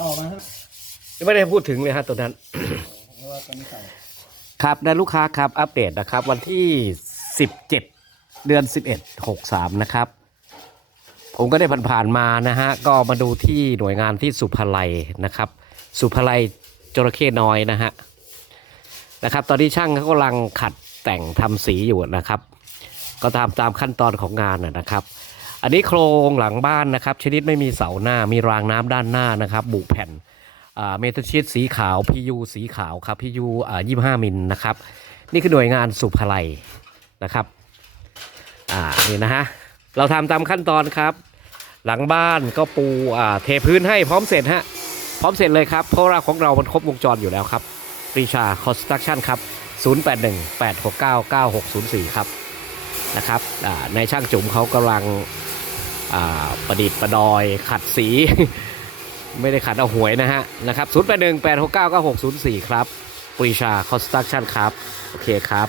ออกมาครับยังไม่ได้พูดถึงเลยฮะตัวนั้น เพราะว่าตอนนี้ใส่ครับได้ลูกค้าครับอัปเดตนะครับ วันที่ 17 เดือน 11 63 นะครับ ผมก็ได้ผ่านๆมานะฮะ ก็มาดูที่หน่วยงานที่สุภาลัยนะครับ สุภาลัยจระเข้น้อยนะฮะนะครับ ตอนนี้ช่างเขากำลังขัดแต่งทำสีอยู่นะครับ ก็ตามตามขั้นตอนของงานนะนะครับ อันนี้โครงหลังบ้านนะครับ ชนิดไม่มีเสาหน้ามีรางน้ำด้านหน้านะครับ บุแผ่นเมทัลชีตสีขาว PU สีขาวครับ PU อ่า25มิลนะครับ นี่คือหน่วยงานสุภาลัยนะครับอ่านี่นะฮะเราทำตามขั้นตอนครับ หลังบ้านก็ปูอ่าเทพื้นให้พร้อมเสร็จฮะพร้อมเสร็จเลยครับ เพราะว่าของเรามันครบวงจรอยู่แล้วครับปรีชาคอนสตรักชั่นครับ 0818699604 ครับ นะครับในช่างจุ๋มเขากำลังประดิษฐ์ประดอยขัดสี ไม่ได้ขัดเอาหวยนะฮะนะครับ0818699604ครับปรีชาคอนสตรักชั่นครับ โอเคครับ